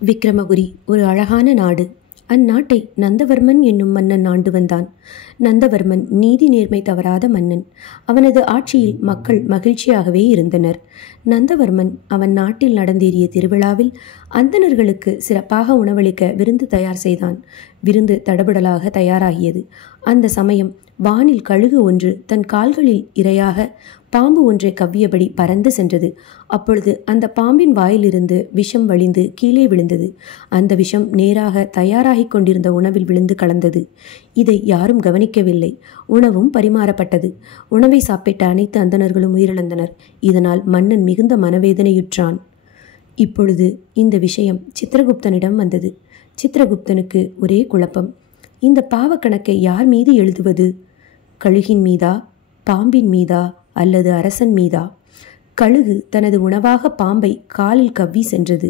விக்கிரமபுரி ஒரு அழகான நாடு. அந்நாட்டை நந்தவர்மன் என்னும் மன்னன் ஆண்டு வந்தான். நந்தவர்மன் நீதி நேர்மை தவறாத மன்னன். அவனது ஆட்சியில் மக்கள் மகிழ்ச்சியாகவே இருந்தனர். நந்தவர்மன் அவன் நாட்டில் நடந்தேறிய திருவிழாவில் அந்தணர்களுக்கு சிறப்பாக உணவளிக்க விருந்து தயார் செய்தான். விருந்து தடபுடலாக தயாராகியது. அந்த சமயம் வானில் கழுகு ஒன்று தன் கால்களில் இரையாக பாம்பு ஒன்றை கவ்வியபடி பறந்து சென்றது. அப்பொழுது அந்த பாம்பின் வாயிலிருந்து விஷம் வழிந்து கீழே விழுந்தது. அந்த விஷம் நேராக தயாராகி கொண்டிருந்த உணவில் விழுந்து கலந்தது. இதை யாரும் கவனிக்கவில்லை. உணவும் பரிமாறப்பட்டது. உணவை சாப்பிட்ட அனைத்து அந்தணர்களும் உயிரிழந்தனர். இதனால் மன்னன் மிகுந்த மனவேதனையுற்றான். இப்பொழுது இந்த விஷயம் சித்திரகுப்தனிடம் வந்தது. சித்திரகுப்தனுக்கு ஒரே குழப்பம். இந்த பாவக்கணக்கை யார் மீது எழுதுவது? கழுகின் மீதா, பாம்பின் மீதா, அல்லது அரசன் மீதா? கழுகு தனது உணவாக பாம்பை காலில் கவ்வி சென்றது.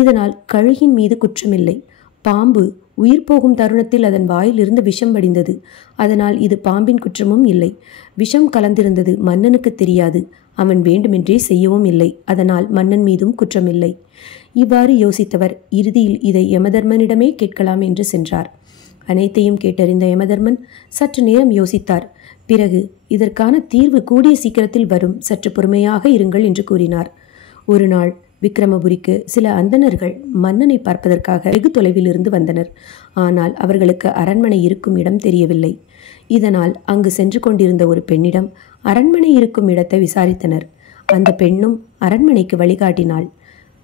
இதனால் கழுகின் மீது குற்றமில்லை. பாம்பு உயிர் போகும் தருணத்தில் அதன் வாயிலிருந்து விஷம் வடிந்தது. அதனால் இது பாம்பின் குற்றமும் இல்லை. விஷம் கலந்திருந்தது மன்னனுக்கு தெரியாது. அவன் வேண்டுமென்றே செய்யவும் இல்லை. அதனால் மன்னன் மீதும் குற்றமில்லை. இவ்வாறு யோசித்தவர் இறுதியில் இதை யமதர்மனிடமே கேட்கலாம் என்று சென்றார். அனைத்தையும் கேட்டறிந்த யமதர்மன் சற்று நேரம் யோசித்தார். பிறகு இதற்கான தீர்வு கூடிய சீக்கிரத்தில் வரும், சற்று பொறுமையாக இருங்கள் என்று கூறினார். ஒரு நாள் விக்கிரமபுரிக்கு சில அந்தணர்கள் மன்னனை பார்ப்பதற்காக வெகு தொலைவில் இருந்து வந்தனர். ஆனால் அவர்களுக்கு அரண்மனை இருக்கும் இடம் தெரியவில்லை. இதனால் அங்கு சென்று கொண்டிருந்த ஒரு பெண்ணிடம் அரண்மனை இருக்கும் இடத்தை விசாரித்தனர். அந்த பெண்ணும் அரண்மனைக்கு வழிகாட்டினாள்.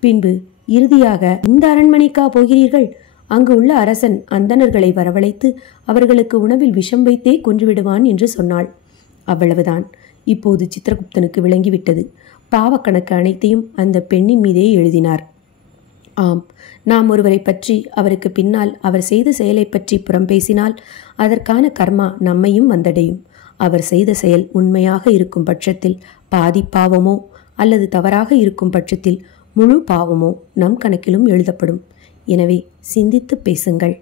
பின்பு இறுதியாக, இந்த அரண்மனைக்கா போகிறீர்கள்? அங்கு உள்ள அரசன் அந்தணர்களை வரவழைத்து அவர்களுக்கு உணவில் விஷம் வைத்தே கொன்றுவிடுவான் என்று சொன்னாள். அவ்வளவுதான். இப்போது சித்திரகுப்தனுக்கு விளங்கிவிட்டது. பாவக்கணக்கு அனைத்தையும் அந்த பெண்ணின் மீதே எழுதினார். ஆம், நாம் ஒருவரை பற்றி அவருக்கு பின்னால் அவர் செய்த செயலை பற்றி புறம் பேசினால் அதற்கான கர்மா நம்மையும் வந்தடையும். அவர் செய்த செயல் உண்மையாக இருக்கும் பட்சத்தில் பாதி பாவமோ அல்லது தவறாக இருக்கும் பட்சத்தில் முழு பாவமோ நம் கணக்கிலும் எழுதப்படும். எனவே சிந்தித்து பேசுங்கள்.